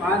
5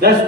10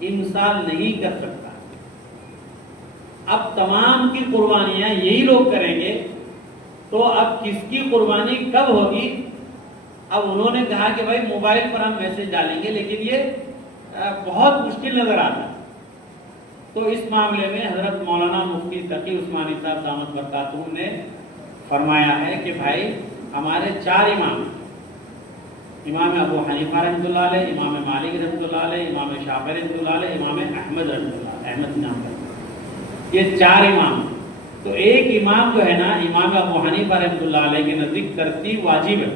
امسال نہیں کر سکتا. اب تمام کی قربانیاں یہی لوگ کریں گے تو اب کس کی قربانی کب ہوگی؟ اب انہوں نے کہا کہ بھائی موبائل پر ہم میسج ڈالیں گے، لیکن یہ بہت مشکل نظر آتا ہے. تو اس معاملے میں حضرت مولانا مفتی تقی عثمانی صاحب دامت برکاتہ نے فرمایا ہے کہ بھائی ہمارے 4 امام، امام ابو حنیفہ رحمۃ اللہ علیہ، امام مالک رحمۃ اللہ علیہ، امام شافعی رحمۃ اللہ علیہ، امام احمد رحمۃ اللہ علیہ، احمد نام کا، یہ 4 امام. تو ایک امام جو ہے نا، امام ابو حنیفہ رحمۃ اللہ علیہ کے نزدیک ترتیب واجب ہے،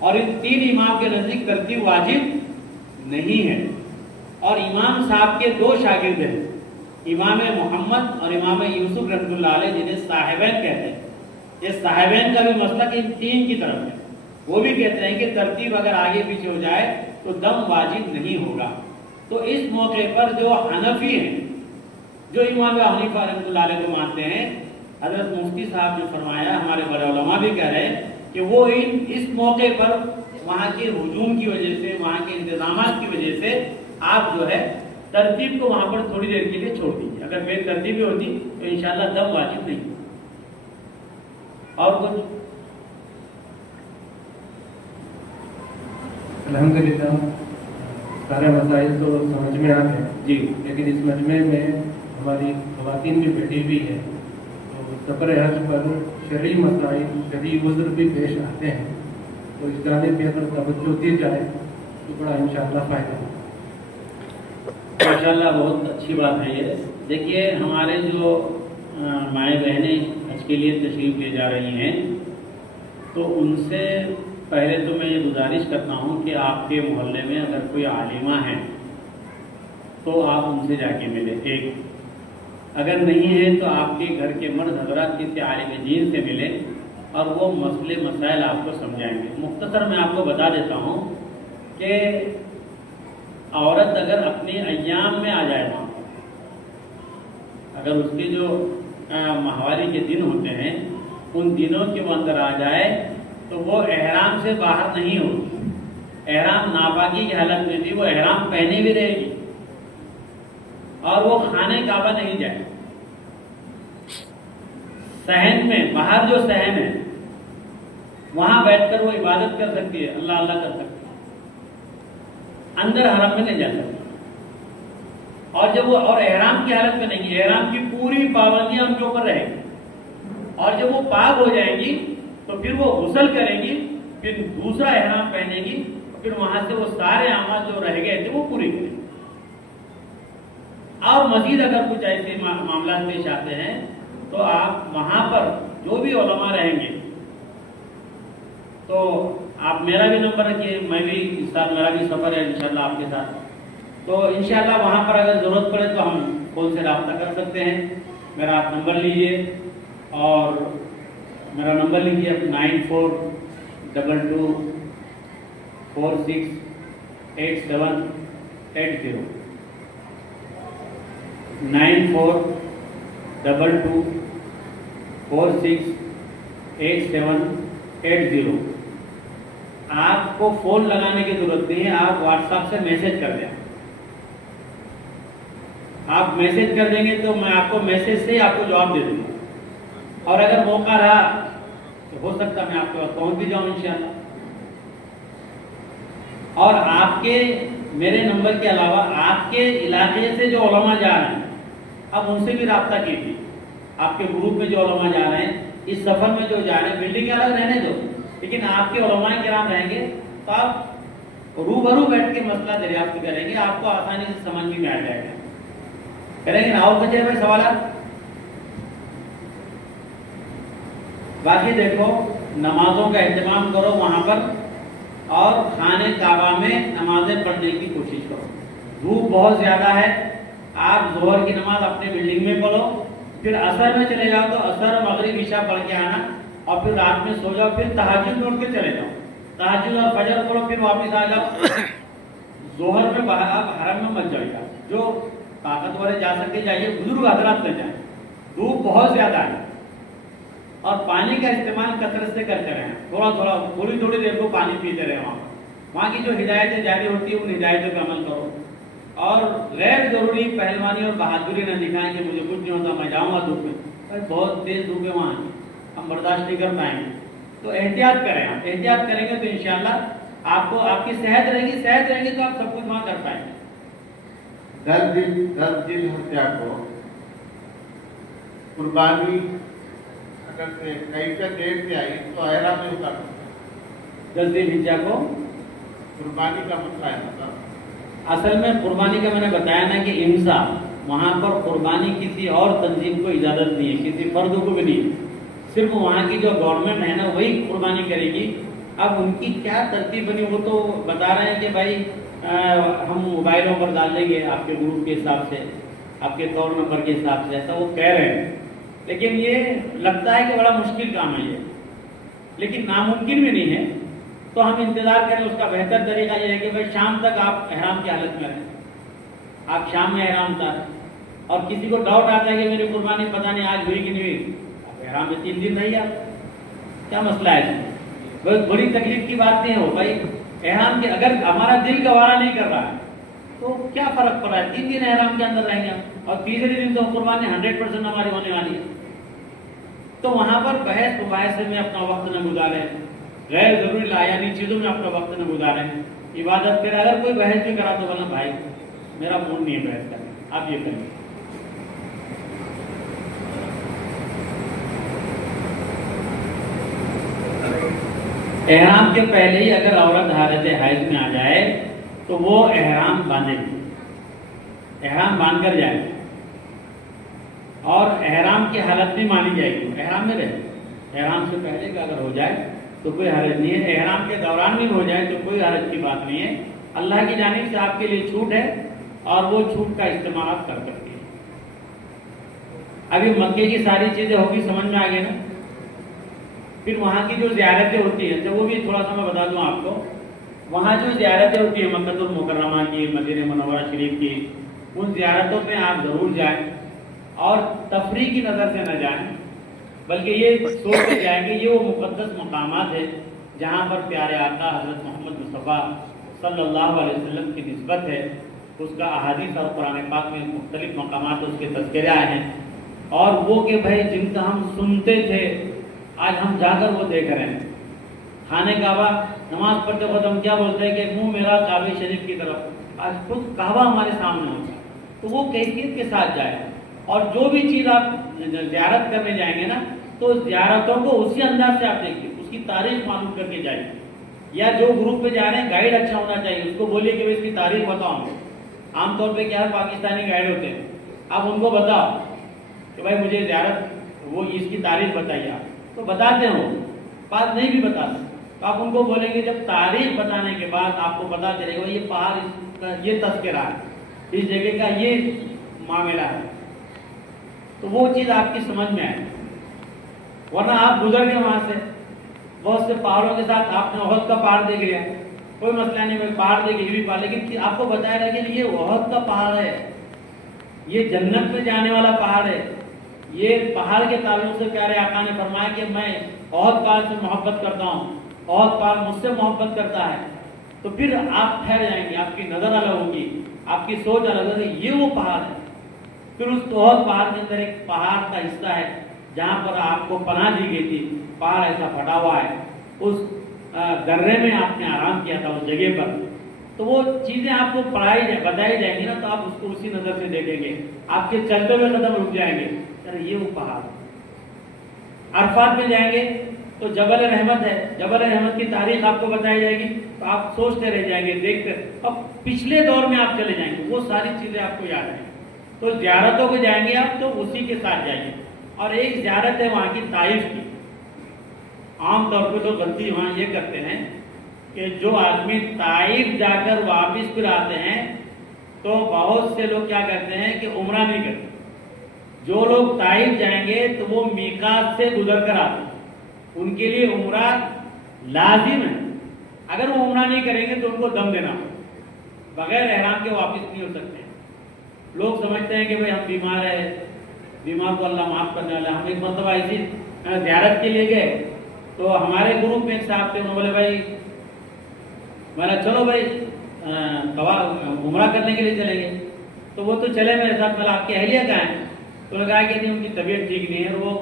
اور ان 3 امام کے نزدیک ترتیب واجب نہیں ہے. اور امام صاحب کے 2 شاگرد ہیں، امام محمد اور امام یوسف رحمۃ اللہ علیہ، جنہیں صاحبین کہتے ہیں. یہ صاحبین کا بھی مسلک ان 3 کی طرف ہے. وہ بھی کہتے ہیں کہ ترتیب اگر آگے پیچھے ہو جائے تو دم واجب نہیں ہوگا. تو اس موقع پر جو حنفی ہیں، جو امام حنیفہ رحمۃ اللہ علیہ کو مانتے ہیں، حضرت مفتی صاحب نے فرمایا، ہمارے بڑے علماء بھی کہہ رہے ہیں کہ وہ اس موقع پر وہاں کے ہجوم کی وجہ سے، وہاں کے انتظامات کی وجہ سے آپ جو ہے ترتیب کو وہاں پر تھوڑی دیر کے لیے چھوڑ دیجیے. اگر بے ترتیبی ہوتی تو انشاءاللہ دم واجب نہیں. اور کچھ؟ الحمدللہ سارے مسائل تو سمجھ میں آ گئے جی. لیکن اس مجمع میں ہماری خواتین بھی بیٹھی ہوئی ہے، تو سفر حج پر شرعی مسائل، شرعی عذر بھی پیش آتے ہیں، تو اس جانب پہ اگر توجہ دی جائے تو بڑا انشاءاللہ فائدہ ہوگا. ماشاءاللہ بہت اچھی بات ہے یہ. دیکھیے ہمارے جو مائیں بہنیں حج کے لیے تشریف لے جا رہی ہیں، تو ان سے پہلے تو میں یہ گزارش کرتا ہوں کہ آپ کے محلے میں اگر کوئی عالمہ ہیں تو آپ ان سے جا کے ملیں. ایک اگر نہیں ہے تو آپ کے گھر کے مرد حضرات کسی عالم دین سے ملیں اور وہ مسئلے مسائل آپ کو سمجھائیں گے. مختصر میں آپ کو بتا دیتا ہوں کہ عورت اگر اپنے ایام میں آ جائے وہاں پر، اگر اس کے جو ماہواری کے دن ہوتے ہیں ان دنوں کے وہ اندر آ جائے تو وہ احرام سے باہر نہیں ہوگی. احرام ناپاکی کی حالت میں بھی وہ احرام پہنے بھی رہے گی اور وہ خانہ کعبہ نہیں جائے. صحن میں باہر جو صحن ہے وہاں بیٹھ کر وہ عبادت کر سکتی ہے، اللہ اللہ کر سکتی ہے، اندر حرم میں نہیں جا سکتی. اور جب وہ احرام کی حالت میں نہیں، احرام کی پوری پابندیاں ان کے اوپر رہے گی. اور جب وہ پاک ہو جائیں گی تو پھر وہ غسل کریں گی، پھر دوسرا احرام پہنے گی، پھر وہاں سے وہ سارے اعمال جو رہ گئے تھے وہ پورے کریں گے. اور مزید اگر کچھ ایسے معاملات پیش آتے ہیں تو آپ وہاں پر جو بھی علماء رہیں گے تو آپ میرا بھی نمبر رکھیے، میں بھی اس سال میرا بھی سفر ہے انشاءاللہ آپ کے ساتھ. تو انشاءاللہ وہاں پر اگر ضرورت پڑے تو ہم فون سے رابطہ کر سکتے ہیں. میرا آپ نمبر لیجئے اور میرا نمبر لیجیے 9422468780 9422468780. آپ کو فون لگانے کی ضرورت نہیں ہے، آپ واٹس ایپ سے میسج کر دیں. آپ میسج کر دیں گے تو میں آپ کو میسج سے آپ کو جواب دے دوں گا. اور اگر موقع رہا تو ہو سکتا میں آپ کے پاس پہنچ بھی جاؤں انشاءاللہ. اور آپ کے میرے نمبر کے علاوہ آپ کے علاقے سے جو علماء جا رہے ہیں اب ان سے بھی رابطہ کیجیے. آپ کے گروپ میں جو علماء جا رہے ہیں، اس سفر میں جو جا رہے ہیں، بلڈنگ الگ رہنے دو، لیکن آپ کے علماء کرام رہیں گے تو آپ روبرو بیٹھ کے مسئلہ دریافت کریں گے، آپ کو آسانی سے سمجھ میں آ جائے گا. کریں گے نا؟ اور بچے ہوئے سوالات؟ باقی دیکھو نمازوں کا اہتمام کرو وہاں پر، اور خانہ کعبہ میں نمازیں پڑھنے کی کوشش کرو. دھوپ بہت زیادہ ہے، آپ ظہر کی نماز اپنے بلڈنگ میں پڑھو، پھر عصر میں چلے جاؤ تو عصر مغرب عشاء پڑھ کے آنا، اور پھر رات میں سو جاؤ، پھر تہجد میں اٹھ کے چلے جاؤ، تہجد اور فجر پڑھو، پھر واپس آ جاؤ. ظہر میں باہر آپ حرم میں مت جائیے. جو طاقت والے جا سکتے جائیے، بزرگ حضرات نہ جائیں. دھوپ بہت زیادہ ہے، اور پانی کا استعمال کثرت سے کرتے رہیں. تھوڑی دیر کو پانی پیتے رہے. وہاں کی جو ہدایتیں جاری ہوتی ہیں ان ہدایتوں پہ عمل کرو. اور غیر ضروری پہلوانی اور بہادری نہ دکھائیں کہ مجھے کچھ نہیں ہوتا، میں جاؤں گا دھوپ میں. بھائی بہت تیز دھوپ ہے وہاں، ہم برداشت نہیں کر پائیں گے. تو احتیاط کریں. آپ احتیاط کریں گے تو انشاءاللہ آپ کو آپ کی صحت رہے گی. صحت رہے گی تو آپ سب کچھ وہاں کر پائیں گے. دس دل ہتیا کو قربانی اگر سے کئی کا ڈیٹ سے آئی تو احرام میں اتار سکتے 10 ذی الحجہ کو قربانی کا مسئلہ ہے نا. اصل میں قربانی کا میں نے بتایا نا کہ انصاف، وہاں پر قربانی کسی اور تنظیم کو اجازت نہیں ہے، کسی فرد کو بھی نہیں. صرف وہاں کی جو گورنمنٹ ہے نا وہی قربانی کرے گی. اب ان کی کیا ترتیب بنی وہ تو بتا رہے ہیں کہ بھائی ہم موبائلوں پر ڈال دیں گے آپ کے گروپ کے حساب سے، آپ کے طور نمبر کے حساب سے، ایسا وہ کہہ رہے ہیں. لیکن یہ لگتا ہے کہ بڑا مشکل کام ہے یہ، لیکن ناممکن بھی نہیں ہے. تو ہم انتظار کریں. اس کا بہتر طریقہ یہ ہے کہ بھائی شام تک آپ احرام کی حالت میں رہیں. آپ شام میں احرام اتاریں. اور کسی کو ڈاؤٹ آتا ہے کہ میری قربانی پتہ نہیں آج ہوئی کہ نہیں ہوئی، آپ احرام میں 3 دن رہیے. آپ کیا مسئلہ ہے؟ بس بڑی تکلیف کی بات نہیں ہو بھائی. احرام کے اگر ہمارا دل گوارا نہیں کر رہا ہے تو کیا فرق پڑ رہا ہے؟ 3 دن احرام کے اندر رہیں گے اور تیسرے دن تو قربانی 100% ہماری ہونے والی ہے. تو وہاں پر بحث مباحثے میں اپنا وقت نہ گزاریں، غیر ضروری لایانی چیزوں میں اپنا وقت نہ گزاریں. عبادت کریں. اگر کوئی بحث بھی کرا تو بولنا بھائی میرا موڈ نہیں ہے بحث کرنے، آپ یہ کریں. احرام کے پہلے ہی اگر عورت حالت حیض میں آ جائے تو وہ احرام باندھے گی، احرام باندھ کر جائے اور احرام کی حالت بھی مانی جائے گی. احرام میں رہے. احرام سے پہلے کا اگر ہو جائے تو کوئی حرج نہیں ہے. احرام کے دوران بھی ہو جائے تو کوئی حرج کی بات نہیں ہے. اللہ کی جانب سے آپ کے لیے چھوٹ ہے اور وہ چھوٹ کا استعمال آپ کر سکتے ہیں. ابھی مکے کی ساری چیزیں ہوگی، سمجھ میں آ گئی نا. پھر وہاں کی جو زیارتیں ہوتی ہیں تو وہ بھی تھوڑا سا میں بتا دوں آپ کو. وہاں جو زیارتیں ہوتی ہیں مکہ المکرمہ کی، مدینہ منورہ شریف کی، ان زیارتوں میں آپ ضرور جائیں اور تفریح کی نظر سے نہ جائیں، بلکہ یہ سوچ کے جائیں کہ یہ وہ مقدس مقامات ہیں جہاں پر پیارے آقا حضرت محمد مصطفیٰ صلی اللہ علیہ وسلم کی نسبت ہے. اس کا احادیث اور قرآن پاک میں مختلف مقامات اس کے تذکرے آئے ہیں. اور وہ کہ بھائی جن کا ہم سنتے تھے آج ہم جا کر وہ دیکھ رہے ہیں. خانہ کعبہ نماز پڑھتے وقت ہم کیا بولتے ہیں کہ منہ میرا کعبہ شریف کی طرف، آج خود کعبہ ہمارے سامنے ہوتا ہے. تو وہ کیفیت کے ساتھ جائے. اور جو بھی چیز آپ زیارت کرنے جائیں گے نا تو زیارتوں کو اسی انداز سے آپ دیکھیے، اس کی تاریخ معلوم کر کے جائیے. یا جو گروپ پہ جا رہے ہیں گائیڈ اچھا ہونا چاہیے، اس کو بولیے کہ اس کی تاریخ بتاؤ. عام طور پہ کیا پاکستانی گائیڈ ہوتے ہیں، آپ ان کو بتاؤ کہ بھائی مجھے زیارت وہ اس کی تاریخ بتائیے. آپ تو بتاتے ہو، بات نہیں بھی بتاتے تو آپ ان کو بولیں گے. جب تاریخ بتانے کے بعد آپ کو پتا چلے گا یہ پہاڑ یہ تذکرہ ہے، اس جگہ کا یہ معاملہ ہے، تو وہ چیز آپ کی سمجھ میں آئے. ورنہ آپ گزر گئے وہاں سے بہت سے پہاڑوں کے ساتھ، آپ نے احد کا پہاڑ دیکھ لیا، کوئی مسئلہ نہیں، میں پہاڑ دیکھ یہ بھی پہاڑ، لیکن آپ کو بتایا گیا کہ یہ احد کا پہاڑ ہے، یہ جنت میں جانے والا پہاڑ ہے. یہ پہاڑ کے تعلق سے پیارے آقا نے فرمایا کہ میں احد پہاڑ سے محبت کرتا ہوں، احد پہاڑ مجھ سے محبت کرتا ہے. تو پھر آپ ٹھہر جائیں گے، آپ کی نظر الگ ہوگی، آپ کی سوچ الگ ہوگی. یہ وہ پہاڑ ہے. پھر اس احد پہاڑ کے اندر ایک پہاڑ کا حصہ ہے جہاں پر آپ کو پناہ دی گئی تھی. پہاڑ ایسا پھٹا ہوا ہے، اس درے میں آپ نے آرام کیا تھا اس جگہ پر. تو وہ چیزیں آپ کو بتائی جائیں گی نا تو آپ اس کو اسی نظر سے دیکھیں گے. آپ کے چلتے ہوئے قدم رک جائیں گے، یہ وہ پہاڑ. عرفات میں جائیں گے تو جبل رحمت ہے، جبل رحمت کی تاریخ آپ کو بتائی جائے گی تو آپ سوچتے رہ جائیں گے، دیکھتے. اب پچھلے دور میں آپ چلے جائیں گے، وہ ساری چیزیں آپ کو یاد ہیں. تو زیارتوں کو جائیں گے آپ تو اسی کے ساتھ جائیں گے. اور ایک زیارت ہے وہاں کی طائف کی. عام طور پہ لوگ غلطی وہاں یہ کرتے ہیں کہ جو آدمی طائف جا کر واپس پھر آتے ہیں تو بہت سے لوگ کیا کرتے ہیں کہ عمرہ نہیں کرتے. جو لوگ طائف جائیں گے تو وہ میقات سے گزر کر آتے ہیں، ان کے لیے عمرہ لازم ہے. اگر وہ عمرہ نہیں کریں گے تو ان کو دم دینا ہوگا، بغیر احرام کے واپس نہیں ہو سکتے. لوگ سمجھتے ہیں کہ بھئی ہم بیمار ہیں، بیمار کو اللہ معاف کرنے والا. ہم ایک مرتبہ ایسی زیارت کے لیے گئے تو ہمارے گروپ میں ایک صاحب تھے، انہوں نے بولے بھائی، میں نے چلو بھائی عمرہ کرنے کے لیے چلیں گے. تو وہ تو چلے میرے ساتھ. آپ کی اہلیہ کہاں ہے؟ تو نے کہا کہ نہیں ان کی طبیعت ٹھیک نہیں ہے اور وہ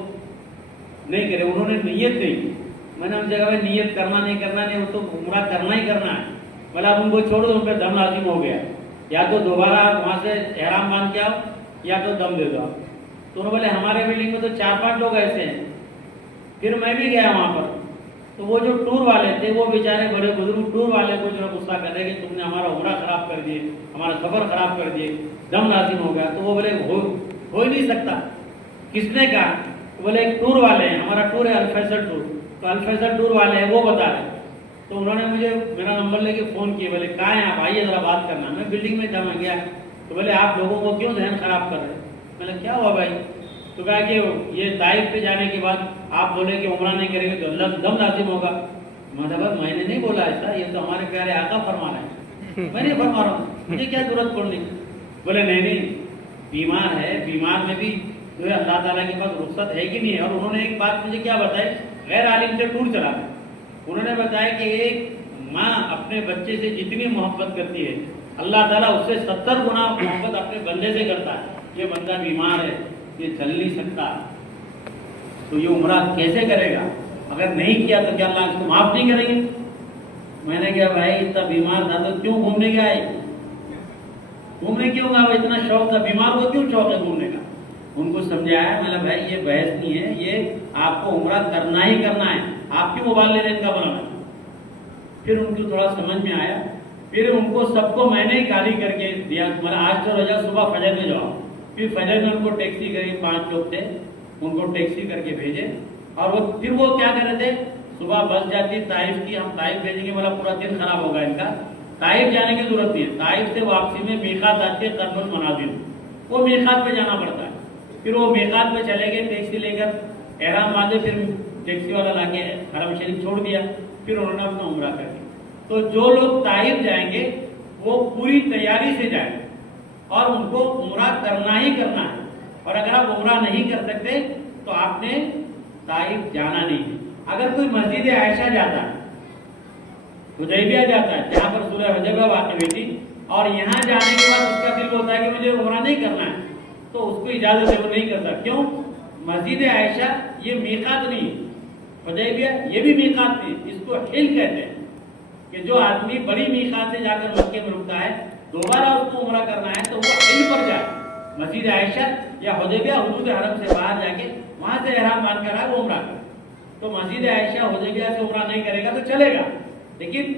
نہیں کرے. انہوں نے نیت نہیں. میں نے ان جگہ پہ نیت کرنا نہیں وہ تو عمرہ کرنا ہی کرنا ہے. بھلا آپ ان کو چھوڑ دو, ان پہ دم لازم ہو گیا. یا تو دوبارہ آپ وہاں سے احرام باندھ کے آؤ یا تو دم دے دو آپ. تو انہوں نے بولے ہمارے بلڈنگ میں تو 4-5 لوگ ایسے ہیں. پھر میں بھی گیا وہاں پر. تو وہ جو ٹور والے تھے وہ بیچارے بڑے بزرگ ٹور والے کو جو غصہ کر رہے کہ تم نے ہمارا عمرہ خراب کر دیے, ہمارا سفر خراب کر دیے, دم لازم ہو گیا. تو وہ بولے ہو ہی نہیں سکتا. کس نے کہا؟ بولے ایک ٹور والے ہیں, ہمارا ٹور ہے الفیصل ٹور. تو الفیصل ٹور والے ہیں وہ بتا رہے. تو انہوں نے مجھے میرا نمبر لے کے فون کیا. بولے کہاں ہیں آپ, آئیے ذرا بات کرنا. میں بلڈنگ میں جا گیا. تو بولے آپ لوگوں کو کیوں ذہن خراب کر رہے؟ میں نے کیا ہوا بھائی؟ تو کہا کہ یہ طائف پہ جانے کے بعد آپ بولے کہ عمرہ نہیں کریں گے تو اللہ دم لازم ہوگا. مطلب میں نے نہیں بولا ایسا, یہ تو ہمارے پیارے آقا فرما رہے ہیں. میں نہیں فرما رہا ہوں, مجھے کیا ضرورت پڑنی. بولے نہیں بیمار ہے, بیمار میں بھی جو ہے اللہ تعالیٰ کے پاس رخصت ہے کہ نہیں ہے. اور انہوں نے ایک بات مجھے کیا بتائی, غیر عالم سے ٹور چلا گیا. انہوں نے بتایا کہ ایک ماں اپنے بچے سے جتنی محبت کرتی ہے اللہ تعالیٰ اس سے 70 گنا محبت اپنے بندے سے کرتا ہے. یہ بندہ بیمار ہے, یہ چل نہیں سکتا, تو یہ عمرہ کیسے کرے گا؟ اگر نہیں کیا تو کیا اللہ اس کو معاف نہیں کریں گے؟ میں نے کہا بھائی اتنا بیمار تھا تو کیوں گھومنے گیا ہے؟ گھومنے کیوں گا؟ اتنا شوق تھا, بیمار کو کیوں شوق ہے گھومنے کا؟ ان کو سمجھایا. میں نے بھائی یہ بحث نہیں ہے, یہ آپ کو عمرہ کرنا ہی کرنا ہے, آپ کیوں موبائل لے رہے ان کا بنانا. پھر ان کو تھوڑا سمجھ میں آیا. پھر ان کو سب کو میں نے گالی کر کے دیا. آج تو رجا صبح فجر میں جاؤ. پھر فجر میں ان کو ٹیکسی کری, 5 لوگ تھے, ان کو ٹیکسی کر کے بھیجے. اور پھر وہ کیا کر رہے تھے, صبح بس جاتی طائف کی, ہم طائف بھیجیں گے, بولا پورا دن خراب ہوگا ان کا. طائف جانے کی ضرورت نہیں ہے. طائف سے واپسی میں میقات آتی ہے قرن المنازل, وہ میقات پہ جانا پڑتا ہے. پھر وہ میقات پہ چلے گئے ٹیکسی لے کر, احرام باندھے, پھر ٹیکسی والا لا کے حرم شریف چھوڑ دیا. پھر انہوں نے اپنا عمرہ کر دیا. تو جو لوگ طائف جائیں گے وہ پوری تیاری سے جائیں گے اور ان کو عمرہ کرنا ہی کرنا ہے. اور اگر آپ عمرہ نہیں کر سکتے تو آپ نے طائف جانا نہیں ہے. اگر کوئی مسجد عائشہ جاتا ہے, حدیبیہ جاتا ہے جہاں پر سورہ حدیبیہ واقع ہوئی تھی, اور یہاں جانے کے بعد اس کا دل ہوتا ہے کہ مجھے عمرہ نہیں کرنا ہے, تو اس کو اجازت ہے, وہ نہیں کرتا. کیوں؟ مسجد عائشہ یہ میقات نہیں, حدیبیہ یہ بھی میقات نہیں. اس کو حل کہتے ہیں کہ جو آدمی بڑی میقات سے جا کر مکے میں رکتا ہے, دوبارہ اس کو عمرہ کرنا ہے تو وہ حل پر جائے. مسجد عائشہ یا حدیبیہ حدود حرم سے باہر جا کے وہاں سے احرام باندھ کر آئے, وہ عمرہ کرے. تو مسجد عائشہ حدیبیہ سے عمرہ نہیں کرے گا تو چلے گا, لیکن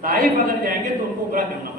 طائف اگر جائیں گے تو ان کو عمرہ کرنا